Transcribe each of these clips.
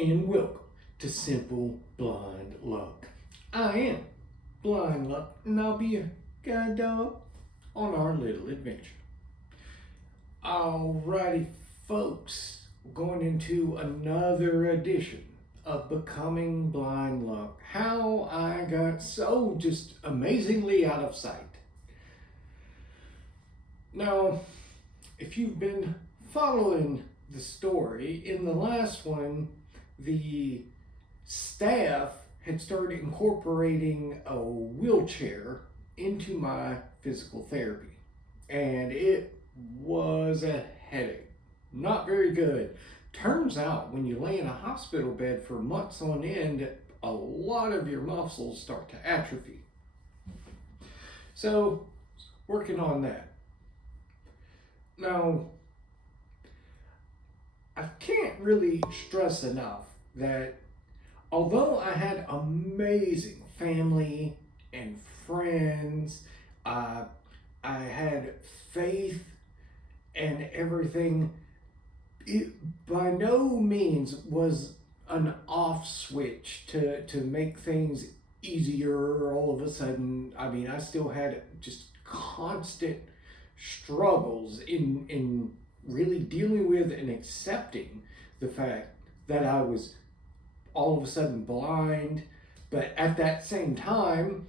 and welcome to Simple Blind Luck. I am Blind Luck, and I'll be your guide dog on our little adventure. Alrighty, folks, we're going into another edition of Becoming Blind Luck. How I got so just amazingly out of sight. Now, if you've been following the story, in the last one, the staff had started incorporating a wheelchair into my physical therapy, and it was a headache. Not very good. Turns out when you lay in a hospital bed for months on end, a lot of your muscles start to atrophy. So, working on that. Now, I can't really stress enough that although I had amazing family and friends, I had faith and everything, it by no means was an off switch to make things easier all of a sudden. I mean, I still had just constant struggles in really dealing with and accepting the fact that I was all of a sudden blind. But at that same time,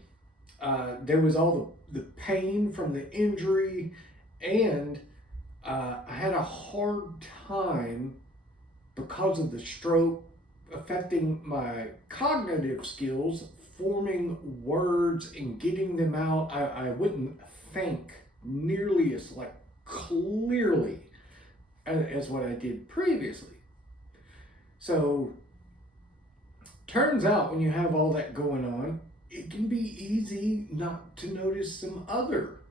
there was all the pain from the injury, and I had a hard time because of the stroke affecting my cognitive skills, forming words and getting them out. I wouldn't think nearly as clearly as what I did previously. So turns out when you have all that going on, it can be easy not to notice some other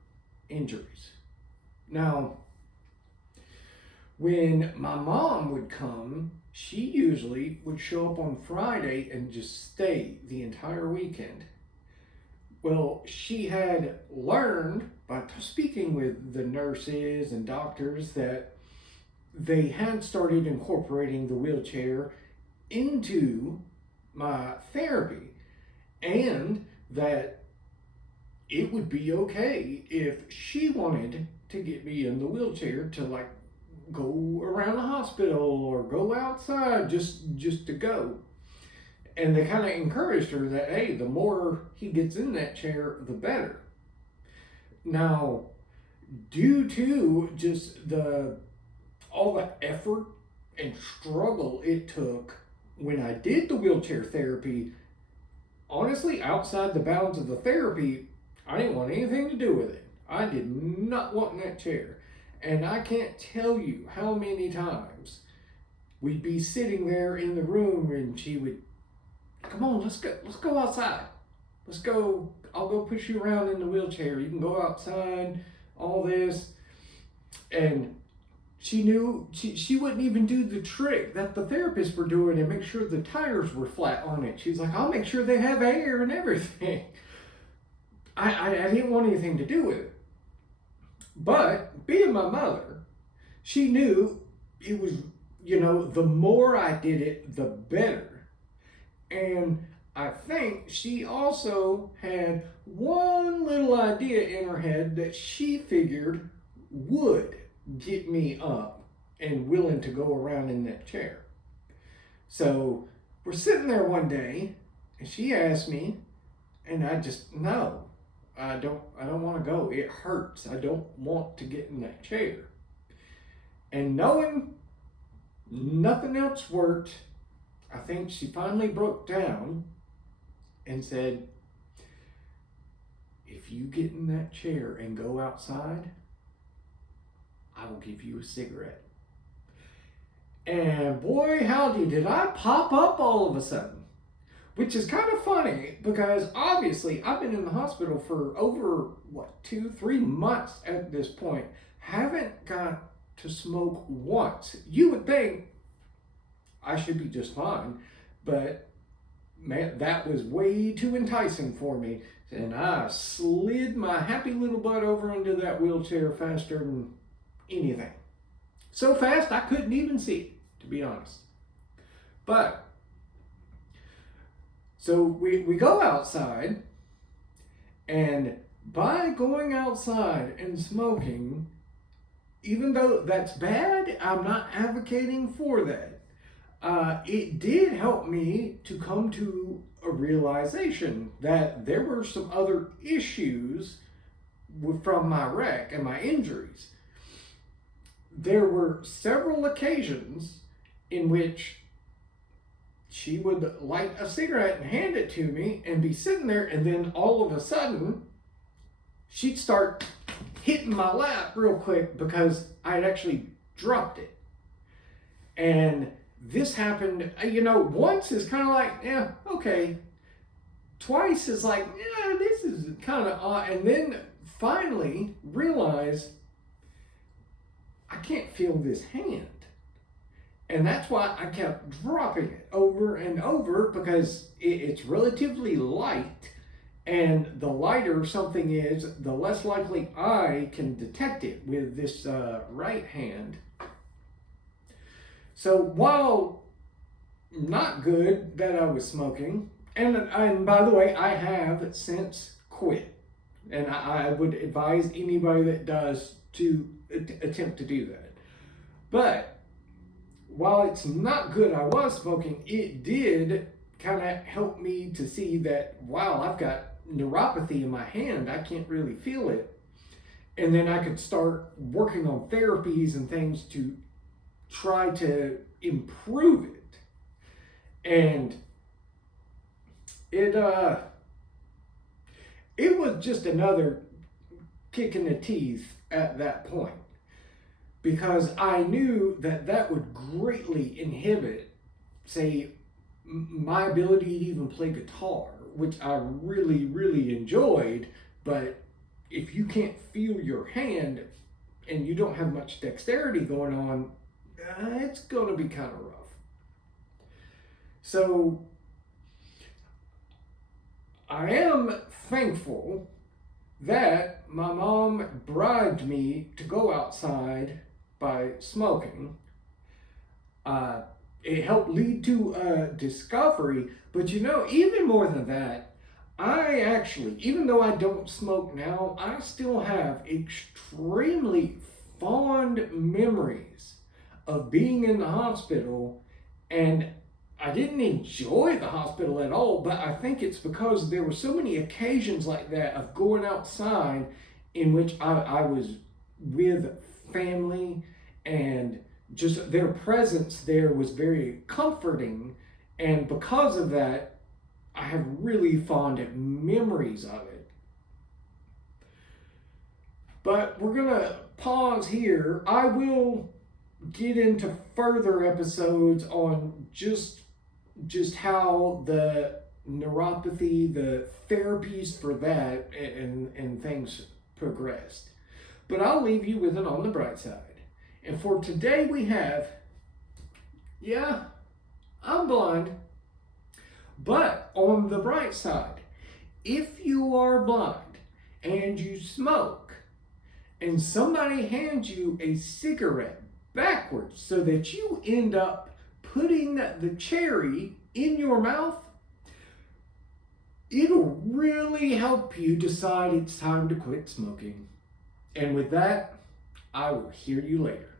injuries. Now, when my mom would come, she usually would show up on Friday and just stay the entire weekend. Well, she had learned by speaking with the nurses and doctors that they had started incorporating the wheelchair into my therapy, and that it would be okay if she wanted to get me in the wheelchair to go around the hospital or go outside just to go. And they kind of encouraged her that, hey, the more he gets in that chair, the better. Now, due to just all the effort and struggle it took when I did the wheelchair therapy, honestly, outside the bounds of the therapy, I didn't want anything to do with it. I did not want that chair. And I can't tell you how many times we'd be sitting there in the room and she would, come on, let's go outside. Let's go, I'll go push you around in the wheelchair. You can go outside, all this. And she knew she wouldn't even do the trick that the therapists were doing and make sure the tires were flat on it. She's like, I'll make sure they have air and everything. I didn't want anything to do with it. But being my mother, she knew it was, the more I did it, the better. And I think she also had one little idea in her head that she figured would get me up and willing to go around in that chair. So we're sitting there one day and she asked me, and I just, no, I don't want to go. It hurts. I don't want to get in that chair. And knowing nothing else worked, I think she finally broke down and said, if you get in that chair and go outside, I will give you a cigarette. And boy, howdy, did I pop up all of a sudden. Which is kind of funny because obviously I've been in the hospital for over, 2-3 months at this point. Haven't got to smoke once. You would think I should be just fine, but man, that was way too enticing for me. And I slid my happy little butt over into that wheelchair faster than anything. So fast I couldn't even see it, to be honest. But So we go outside, and by going outside and smoking, even though that's bad, I'm not advocating for that. It did help me to come to a realization that there were some other issues from my wreck and my injuries. There were several occasions in which she would light a cigarette and hand it to me and be sitting there, and then all of a sudden she'd start hitting my lap real quick because I'd actually dropped it. And this happened, once is kind of like, yeah, okay. Twice is like, yeah, this is kind of odd. And then finally realize I can't feel this hand. And that's why I kept dropping it over and over, because it's relatively light. And the lighter something is, the less likely I can detect it with this right hand. So while not good that I was smoking, and by the way, I have since quit. And I would advise anybody that does to attempt to do that. But while it's not good I was smoking, it did kind of help me to see that, wow, I've got neuropathy in my hand. I can't really feel it. And then I could start working on therapies and things to try to improve it. And it was just another kick in the teeth at that point, because I knew that would greatly inhibit, say, my ability to even play guitar, which I really, really enjoyed. But if you can't feel your hand and you don't have much dexterity going on, it's going to be kind of rough. So I am thankful that my mom bribed me to go outside by smoking. It helped lead to a discovery, but even more than that, I actually, even though I don't smoke now, I still have extremely fond memories of being in the hospital. And I didn't enjoy the hospital at all, but I think it's because there were so many occasions like that of going outside in which I was with family, and just their presence there was very comforting. And because of that, I have really fond memories of it. But we're going to pause here. I will get into further episodes on just how the neuropathy, the therapies for that, and things progressed. But I'll leave you with it on the bright side. And for today we have, yeah, I'm blind. But on the bright side, if you are blind and you smoke, and somebody hands you a cigarette backwards so that you end up putting the cherry in your mouth, it'll really help you decide it's time to quit smoking. And with that, I will hear you later.